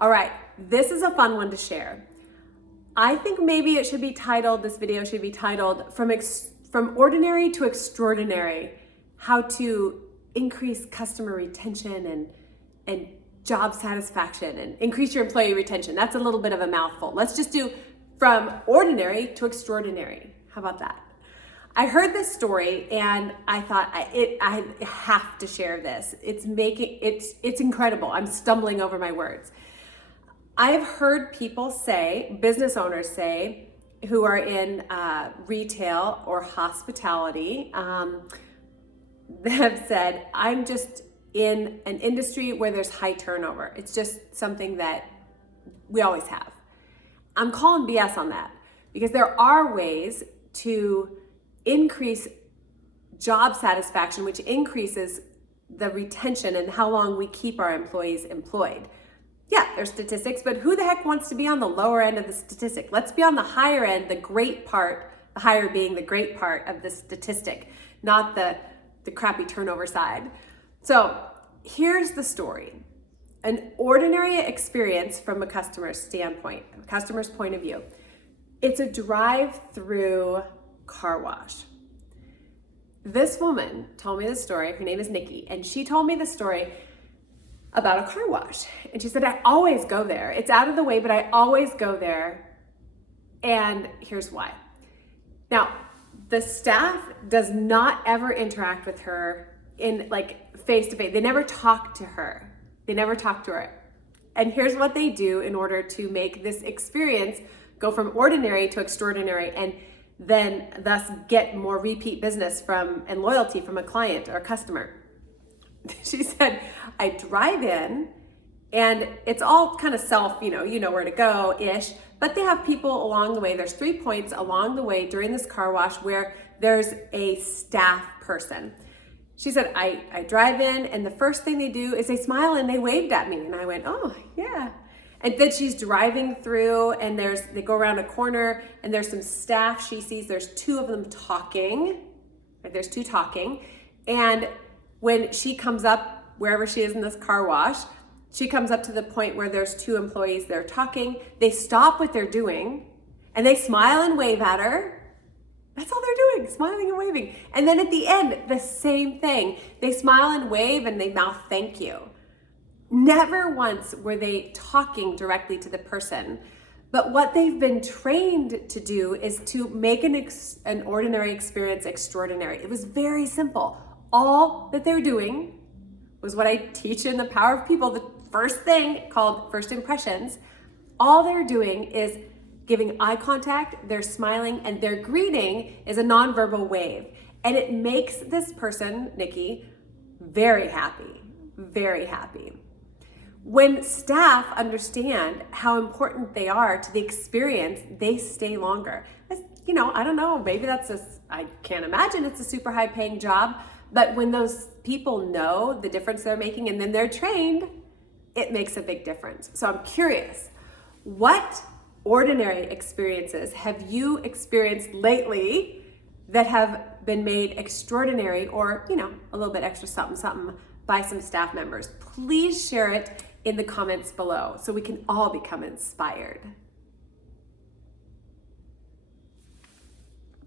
All right, this is a fun one to share. I think maybe it should be titled, this video should be titled, From Ordinary to Extraordinary, How to Increase Customer Retention and Job Satisfaction and Increase Your Employee Retention. That's a little bit of a mouthful. Let's just do From Ordinary to Extraordinary. How about that? I heard this story and I thought I have to share this. It's incredible. I'm stumbling over my words. I have heard people say, business owners say, who are in retail or hospitality, that have said, I'm just in an industry where there's high turnover. It's just something that we always have. I'm calling BS on that because there are ways to increase job satisfaction, which increases the retention and how long we keep our employees employed. Yeah, there's statistics, but who the heck wants to be on the lower end of the statistic? Let's be on the higher end, the great part, the higher being the great part of the statistic, not the crappy turnover side. So here's the story. An ordinary experience from a customer's standpoint, a customer's point of view. It's a drive-through car wash. This woman told me the story. Her name is Nikki, and she told me the story about a car wash. And she said, I always go there. It's out of the way, but I always go there. And here's why. Now, the staff does not ever interact with her in like face to face. They never talk to her. And here's what they do in order to make this experience go from ordinary to extraordinary and then thus get more repeat business and loyalty from a client or a customer. She said, I drive in and it's all kind of you know where to go-ish, but they have people along the way. There's 3 points along the way during this car wash where there's a staff person. She said, I drive in and the first thing they do is they smile and they waved at me. And I went, oh yeah. And then she's driving through and they go around a corner and there's some staff she sees. There's 2 of them talking, right? There's 2 talking. And when she comes up, wherever she is in this car wash, she comes up to the point where there's 2 employees that are talking. They stop what they're doing and they smile and wave at her. That's all they're doing, smiling and waving. And then at the end, the same thing. They smile and wave and they mouth thank you. Never once were they talking directly to the person. But what they've been trained to do is to make an ordinary experience extraordinary. It was very simple. All that they're doing was what I teach in The Power of People, the first thing called First Impressions. All they're doing is giving eye contact, they're smiling, and their greeting is a nonverbal wave. And it makes this person, Nikki, very happy, very happy. When staff understand how important they are to the experience, they stay longer. I don't know, maybe I can't imagine it's a super high paying job, but when those people know the difference they're making and then they're trained, it makes a big difference. So I'm curious, what ordinary experiences have you experienced lately that have been made extraordinary or, a little bit extra something by some staff members? Please share it in the comments below so we can all become inspired.